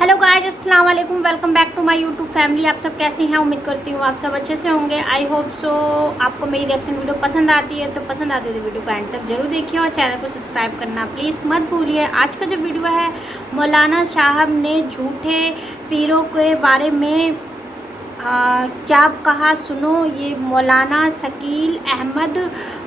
Hello guys, अस्सलाम वालेकुम, welcome back to my YouTube family. आप सब कैसे हैं? उम्मीद करती हूँ आप सब अच्छे से होंगे। I hope so. आपको मेरी रिएक्शन वीडियो पसंद आती है तो वीडियो को एंड तक जरूर देखिए और चैनल को सब्सक्राइब करना प्लीज़ मत भूलिए। आज का जो वीडियो है, मौलाना साहब ने झूठे पीरों के बारे में क्या कहा सुनो। ये मौलाना शकील अहमद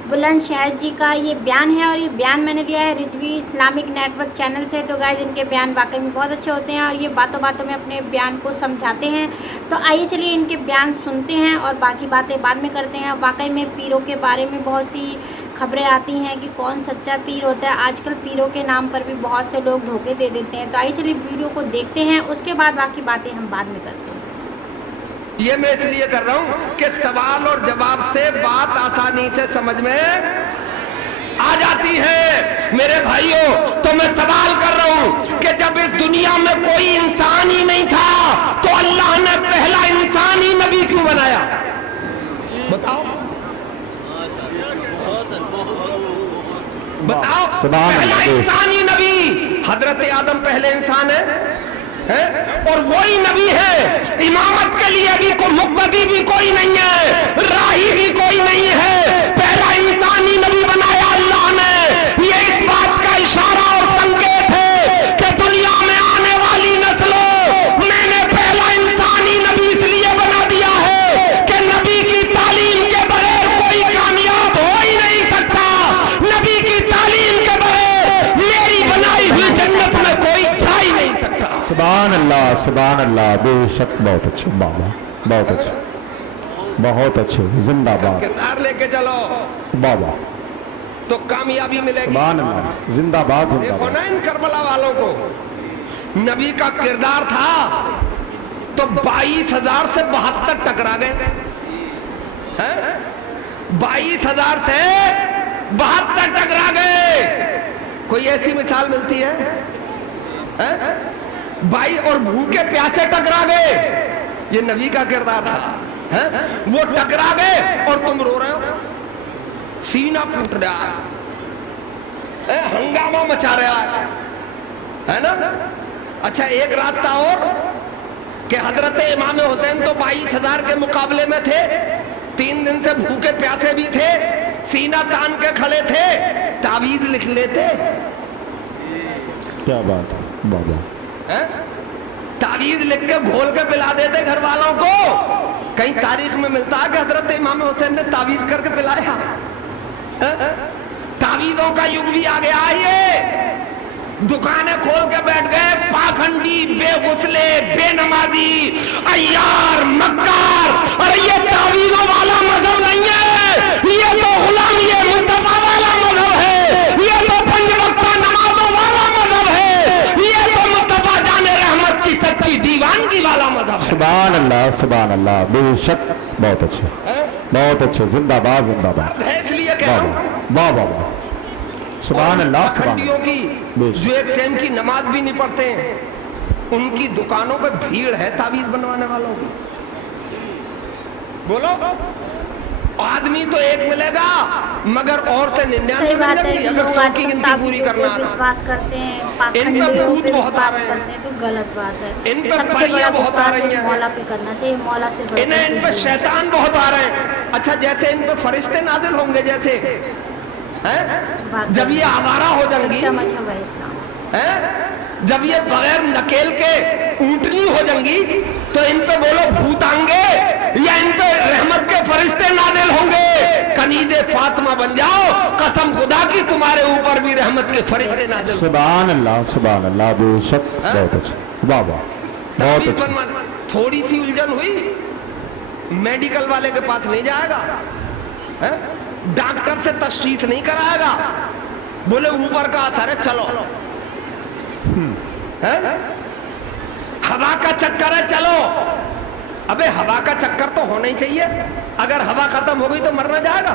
बुलंदशहर जी का ये बयान है और ये बयान मैंने लिया है रिजवी इस्लामिक नेटवर्क चैनल से। तो गाइस, इनके बयान वाकई में बहुत अच्छे होते हैं और ये बातों बातों में अपने बयान को समझाते हैं। तो आइए चलिए इनके बयान सुनते हैं और बाकी बातें बाद में करते हैं। वाकई में पीरों के बारे में बहुत सी खबरें आती हैं कि कौन सच्चा पीर होता है। आजकल पीरों के नाम पर भी बहुत से लोग धोखे दे देते हैं। तो आइए चलिए वीडियो को देखते हैं, उसके बाद बाकी बातें हम बाद में करते हैं। ये मैं इसलिए कर रहा हूं कि सवाल और जवाब से बात आसानी से समझ में आ जाती है। मेरे भाइयों, तो मैं सवाल कर रहा हूं कि जब इस दुनिया में कोई इंसान ही नहीं था तो अल्लाह ने पहला इंसान ही नबी क्यों बनाया? बताओ बताओ, पहला इंसान ही नबी। हजरत आदम पहले इंसान है और वही नबी है। इमामत के लिए भी कोई मुक्तदी भी कोई नहीं है, राही भी कोई नहीं है। पहला इंसान ही नबी बनाया अल्लाह ने। ये इस बात का इशारा और संकेत है कि दुनिया में आने वाली नस्लों, मैंने पहला इंसान ही नबी इसलिए बना दिया है कि नबी की तालीम के बगैर कोई कामयाब हो ही नहीं सकता। नबी की तालीम के बगैर मेरी बनाई हुई जन्नत में कोई जा ही नहीं सकता। सुभान अल्लाह, बेशक बहुत अच्छे बाबा, बहुत अच्छे, बहुत अच्छे, जिंदाबाद। किरदार लेके चलो बाबा, तो कामयाबी मिलेगी। सुभान अल्लाह, जिंदाबाद देखो जिंदाबाद। ना इन करबला वालों को, नबी का किरदार था तो 22,000 से 72 टकरा गए। 22,000 से 72 टकरा गए। कोई ऐसी मिसाल मिलती है? भाई और भूखे प्यासे टकरा गए। ये नबी का किरदार था। वो टकरा गए और तुम रो रहे हो, सीना फूट रहा है, हंगामा मचा रहा है ना? अच्छा, एक रास्ता और कि हजरत इमाम हुसैन तो 22,000 के मुकाबले में थे, 3 दिन से भूखे प्यासे भी थे, सीना तान के खड़े थे, तावीज लिख लेते। क्या बात है बाबा। तावीज लिख के घोल के पिला देते घर वालों को। कहीं तारीख में मिलता है कि हजरत इमाम हुसैन ने तावीज करके पिलाया? तावीजों का युग भी आ गया। ये दुकानें खोल के बैठ गए पाखंडी, बेगुसले, बेनमाजी, अय्यार, मक्कार। अरे ये तावीजों वाला मजहब नहीं है, ये तो गुलामी मुस्तफा वाला मजहब है। ये तो पंज वक्ता नमाजों वाला मजहब है। ये तो मुस्तफा जाने रहमत की सच्ची दीवानगी वाला मजहब है। सुभान अल्लाह, बेशक बहुत अच्छे, बहुत अच्छे, जिंदाबाद जिंदाबाद। इसलिए कह रहा हूं, वाह वाह वाह, सुभान अल्लाह। पाखंडियों की जो एक टाइम की नमाज भी नहीं पढ़ते हैं, उनकी दुकानों पे भीड़ है तावीज बनवाने वालों की। बोलो, आदमी तो एक मिलेगा मगर औरतें 99 मिल जाएंगी अगर 100 की गिनती पूरी करना है। विश्वास करते हैं, इन पे भूत बहुत आ रहे हैं तो गलत बात है। इन पे परियां बहुत आ रही हैं, मौला पे करना चाहिए, मौला से इन्हें इन पे शैतान बहुत आ रहे हैं। अच्छा, जैसे इन पे फरिश्ते नाजिल होंगे, जैसे जब ये आवारा हो जाएंगी, जब ये बगैर नकेल के ऊंटनी हो जाएंगी, तो इन पे बोलो भूत आएंगे या इन पे रहमत के फरिश्ते नाजिल होंगे। कनीज़े फातिमा बन जाओ, कसम खुदा की तुम्हारे ऊपर भी रहमत के फरिश्ते नाजिल। सुभान अल्लाह, बेशक बहुत अच्छे, वाह वाह, बहुत अच्छे। थोड़ी सी उलझन हुई, मेडिकल वाले के पास नहीं जाएगा, डॉक्टर से तशखीस नहीं कराएगा, बोले ऊपर का असर है, चलो। हवा का चक्कर है, चलो। अबे हवा का चक्कर तो होना ही चाहिए, अगर हवा खत्म हो गई तो मरना जाएगा।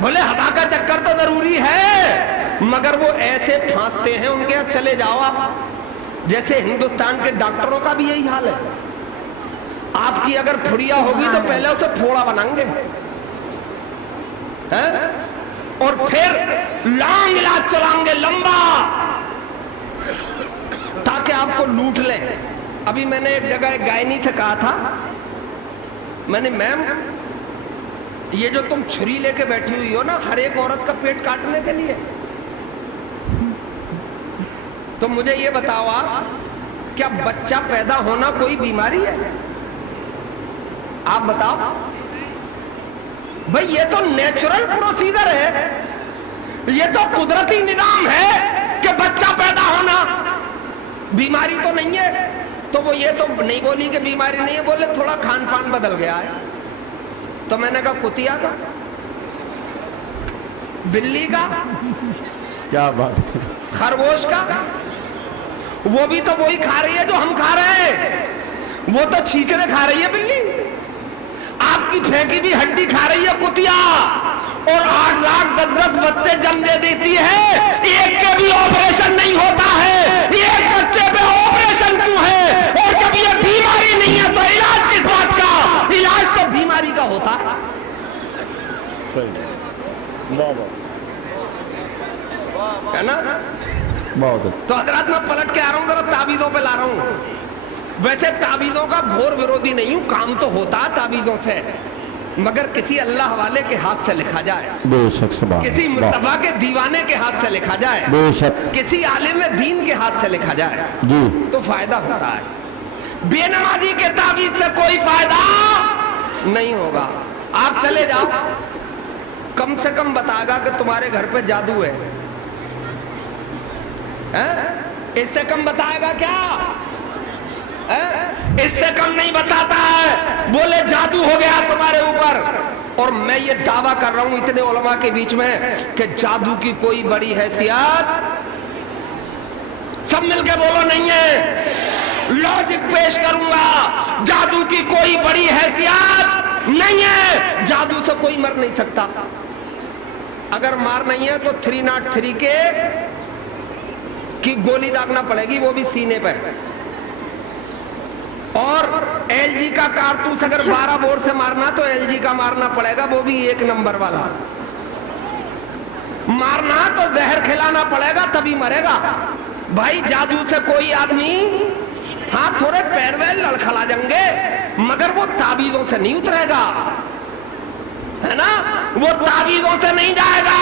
बोले हवा का चक्कर तो जरूरी है, मगर वो ऐसे फांसते हैं, उनके यहाँ चले जाओ आप। जैसे हिंदुस्तान के डॉक्टरों का भी यही हाल है। आपकी अगर फुड़िया होगी तो पहले उसे फोड़ा बनाएंगे, और फिर लॉन्ग इलाज चलाएंगे, लंबा। के आपको लूट लें। अभी मैंने एक जगह एक गायनी से कहा था, मैंने मैम ये जो तुम छुरी लेके बैठी हुई हो ना हर एक औरत का पेट काटने के लिए, तो मुझे ये बताओ आप, क्या बच्चा पैदा होना कोई बीमारी है? आप बताओ भाई, ये तो नेचुरल प्रोसीजर है, ये तो कुदरती निजाम है कि बच्चा पैदा होना बीमारी तो नहीं है। तो वो ये तो नहीं बोली कि बीमारी नहीं है, बोले थोड़ा खान पान बदल गया है। तो मैंने कहा कुतिया का, बिल्ली का, क्या बात है, खरगोश का, वो भी तो वही खा रही है जो हम खा रहे हैं। वो तो छींचड़े खा रही है बिल्ली, आपकी फेंकी भी हड्डी खा रही है कुतिया, और 8 लाख 10-10 बच्चे जन्म दे देती है, एक के भी ऑपरेशन नहीं होता है। एक बच्चे पे ऑपरेशन क्यों है? और जब ये बीमारी नहीं है तो इलाज किस बात का? इलाज तो बीमारी का होता है। सही, है ना? बहुत तो हजरत मैं पलट के आ रहा हूँ, जरा ताबीजों पे ला रहा हूँ। वैसे ताबीजों का घोर विरोधी नहीं हूँ, काम तो होता है ताबीजों से, मगर किसी अल्लाह वाले के हाथ से लिखा जाए, बेशक, किसी मुस्तफा के दीवाने के हाथ से लिखा जाए, बेशक, किसी आलिम दीन के हाथ से लिखा जाए जी, तो फायदा होता है। बेनमाजी के ताबीज से कोई फायदा नहीं होगा। आप चले जाओ, कम से कम बताएगा कि तुम्हारे घर पे जादू है, इससे कम बताएगा क्या? इससे कम नहीं बताता है। बोले जादू हो गया तुम्हारे ऊपर, और मैं ये दावा कर रहा हूं इतने उलमा के बीच में कि जादू की कोई बड़ी हैसियत, सब मिलके बोलो, नहीं है। लॉजिक पेश करूंगा, जादू की कोई बड़ी हैसियत नहीं है। जादू से कोई मर नहीं सकता। अगर मार नहीं है तो 303 की गोली दागना पड़ेगी, वो भी सीने पे। और LG का कारतूस अगर 12 बोर से मारना तो LG का मारना पड़ेगा, वो भी 1 नंबर वाला। मारना तो जहर खिलाना पड़ेगा तभी मरेगा। भाई जादू से कोई आदमी, हाँ थोड़े पैर वैर लड़खड़ा जाएंगे, मगर वो ताबीजों से नहीं उतरेगा, है ना? वो ताबीजों से नहीं जाएगा,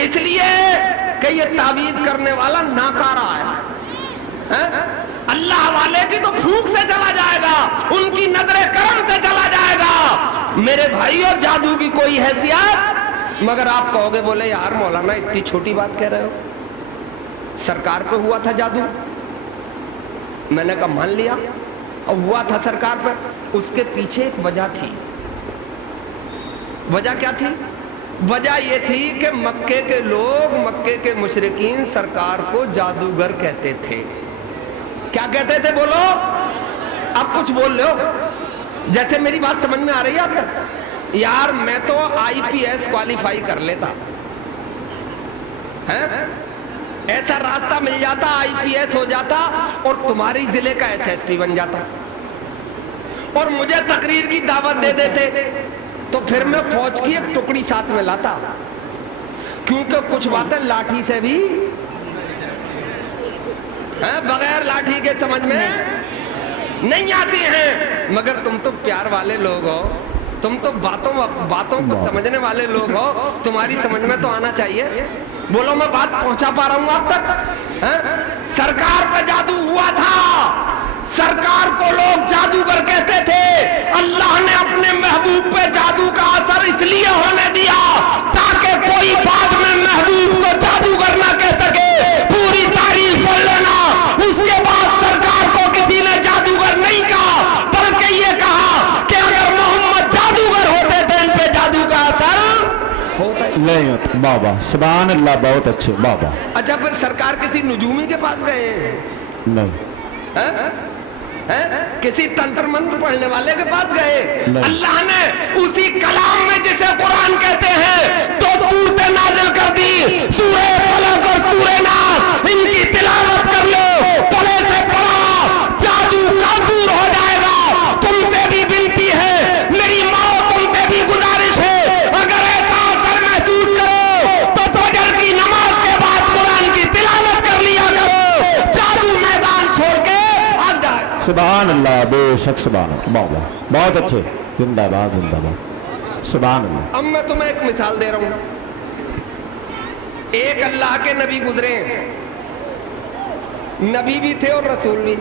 इसलिए कि ये ताबीज करने वाला नाकारा है। अल्लाह वाले की तो फूंक से चला जाएगा, उनकी नजरे करम से चला जाएगा। मेरे भाइयों, जादू की कोई हैसियत, मगर आप कहोगे, बोले यार मौलाना इतनी छोटी बात कह रहे हो, सरकार पे हुआ था जादू। मैंने कहा मान लिया, और हुआ था सरकार पे, उसके पीछे एक वजह थी। वजह क्या थी? वजह ये थी कि मक्के के लोग, मक्के के मुशरिकीन सरकार को जादूगर कहते थे। क्या कहते थे? बोलो, अब कुछ बोल लो, जैसे मेरी बात समझ में आ रही है आप तक? यार मैं तो IPS क्वालिफाई कर लेता है, ऐसा रास्ता मिल जाता, IPS हो जाता और तुम्हारी जिले का SSP बन जाता, और मुझे तकरीर की दावत दे देते, तो फिर मैं फौज की एक टुकड़ी साथ में लाता, क्योंकि कुछ बातें लाठी से भी बगैर लाठी के समझ में नहीं आती हैं। मगर तुम तो प्यार वाले लोग हो, तुम तो बातों को समझने वाले लोग हो, तुम्हारी समझ में तो आना चाहिए। बोलो, मैं बात पहुंचा पा रहा हूं आप तक? सरकार पे जादू हुआ था, सरकार को लोग जादूगर कहते थे। अल्लाह ने अपने महबूब पे जादू का असर इसलिए होने दिया ताकि कोई बाद में महबूब को जादूगर ना कह सके। पूरी तारीफ पढ़ लेना, उसके बाद सरकार को किसी ने जादूगर नहीं कहा, बल्कि ये कहा कि अगर मोहम्मद जादूगर होते तो इन पे जादू का असर होता नहीं होता। बाबा सुभान अल्लाह, बहुत अच्छे बाबा। अच्छा, फिर सरकार किसी नुजूमी के पास गए? नहीं। है? किसी तंत्र मंत्र पढ़ने वाले के पास गए? अल्लाह ने उसी कलाम में जिसे कुरान कहते हैं तो सूरत नाज़िल कर दी, सूरे फलक और सूरे नास, इनकी तिलावत कर लो, पढ़े से पढ़ा, जादू काबूर हो जाएगा। तुमसे भी विनती है, मेरी माँ तुमसे भी गुजारिश है, अगर ऐसा असर महसूस करो तो फजर की नमाज के बाद कुरान की तिलावत कर लिया करो। जादू सुभान अल्लाह बेशक सुभान अल्लाह वाह वाह बहुत अच्छे जिंदाबाद जिंदाबाद सुभान अल्लाह अब मैं तुम्हें एक मिसाल दे रहा हूं एक अल्लाह के नबी गुजरे नबी भी थे और रसूल भी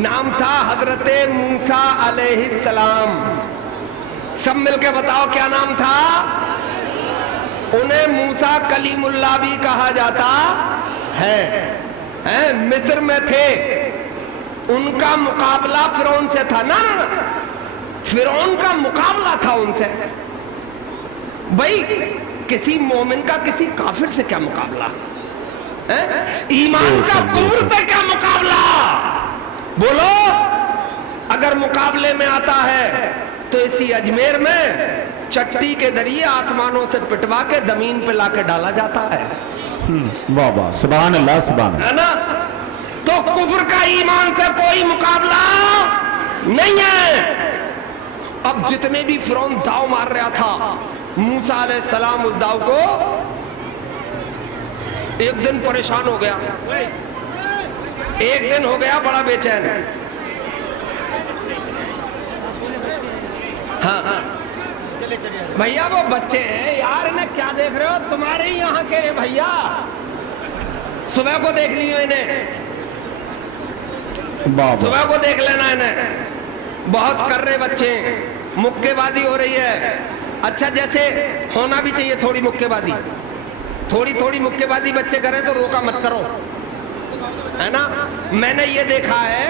नाम था हजरत मूसा अलैहिस्सलाम सब मिलके बताओ क्या नाम था उन्हें मूसा कलीमुल्लाह भी कहा जाता है मिस्र में थे उनका मुकाबला फिरौन से था ना फिरौन का मुकाबला था उनसे भाई किसी मोमिन का किसी काफिर से क्या मुकाबला है ईमान का कुफ्र से क्या मुकाबला बोलो अगर मुकाबले में आता है तो इसी अजमेर में चट्टी के जरिए आसमानों से पिटवा के जमीन पे लाके डाला जाता है वाह वाह सुभान अल्लाह सुभान अल्लाह है ना तो कुफ्र का ईमान से कोई मुकाबला नहीं है अब जितने भी फिरौन दाव मार रहा था मूसा अलैहिस्सलाम उस दाव को एक दिन परेशान हो गया एक दिन हो गया बड़ा बेचैन हाँ भैया वो बच्चे हैं यार इन्हें क्या देख रहे हो तुम्हारे ही यहाँ के भैया सुबह को देख लियो इन्हें वाह वाह सुबह को देख लेना इन्हें बहुत कर रहे बच्चे मुक्केबाजी हो रही है अच्छा जैसे होना भी चाहिए थोड़ी मुक्केबाजी थोड़ी मुक्केबाजी बच्चे करें तो रोका मत करो है ना मैंने ये देखा है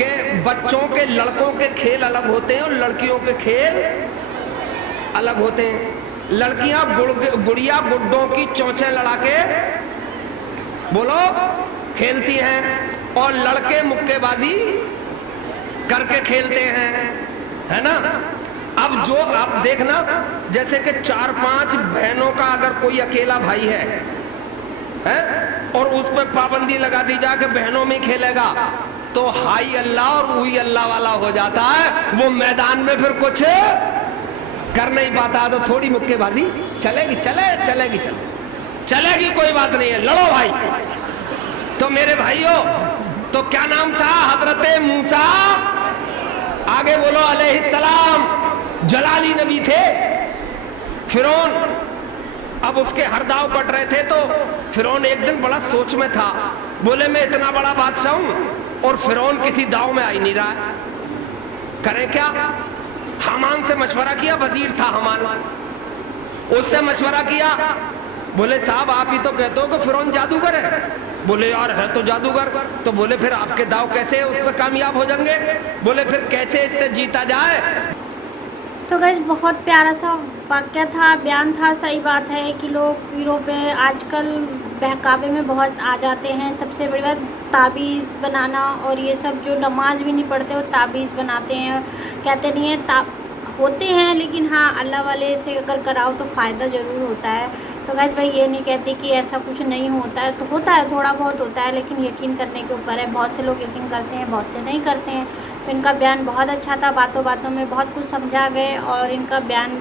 कि बच्चों के लड़कों के खेल अलग होते हैं और लड़कियों के खेल अलग होते हैं लड़कियां गुड़िया गुड्डों की चोंचें लड़ा के बोलो खेलती हैं और लड़के मुक्केबाजी करके खेलते हैं है ना अब जो आप देखना जैसे कि 4-5 बहनों का अगर कोई अकेला भाई है और उस पर पाबंदी लगा दी जाए कि बहनों में खेलेगा तो हाई अल्लाह और वही अल्लाह वाला हो जाता है वो मैदान में फिर कुछ कर नहीं पाता तो थोड़ी मुक्केबाजी चलेगी कोई बात नहीं है लड़ो भाई तो मेरे भाइयों तो क्या नाम था हजरत मूसा आगे बोलो अलैहिस्सलाम जलाली नबी थे फिरौन अब उसके हर दाव कट रहे थे तो फिरौन एक दिन बड़ा सोच में था बोले मैं इतना बड़ा बादशाह हूं और फिरौन किसी दाव में आ ही नहीं रहा करें क्या हामान से मशवरा किया वजीर था हामान उससे मशवरा किया बोले साहब आप ही तो कहते हो कि फिरौन जादूगर है बोले यार है तो जादूगर तो बोले फिर आपके दाव कैसे उस पर कामयाब हो जाएंगे बोले फिर कैसे इससे जीता जाए तो गाइस बहुत प्यारा सा वाक्य था बयान था सही बात है कि लोग पीरों पे आजकल बहकावे में बहुत आ जाते हैं सबसे बड़ी बात ताबीज़ बनाना और ये सब जो नमाज भी नहीं पढ़ते वो ताबीज़ बनाते हैं कहते नहीं है होते हैं लेकिन हाँ अल्लाह वाले से अगर कराओ तो फ़ायदा ज़रूर होता है तो गाइस भाई ये नहीं कहते कि ऐसा कुछ नहीं होता है तो होता है थोड़ा बहुत होता है लेकिन यकीन करने के ऊपर है बहुत से लोग यकीन करते हैं बहुत से नहीं करते हैं तो इनका बयान बहुत अच्छा था बातों बातों में बहुत कुछ समझा गए और इनका बयान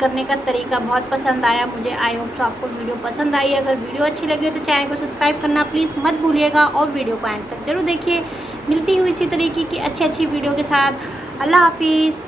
करने का तरीका बहुत पसंद आया मुझे आई होप सो आपको वीडियो पसंद आई अगर वीडियो अच्छी लगी हो तो चैनल को सब्सक्राइब करना प्लीज़ मत भूलिएगा और वीडियो को एंड तक जरूर देखिए मिलती हुई इसी तरीके की अच्छी वीडियो के साथ अल्लाह हाफिज़।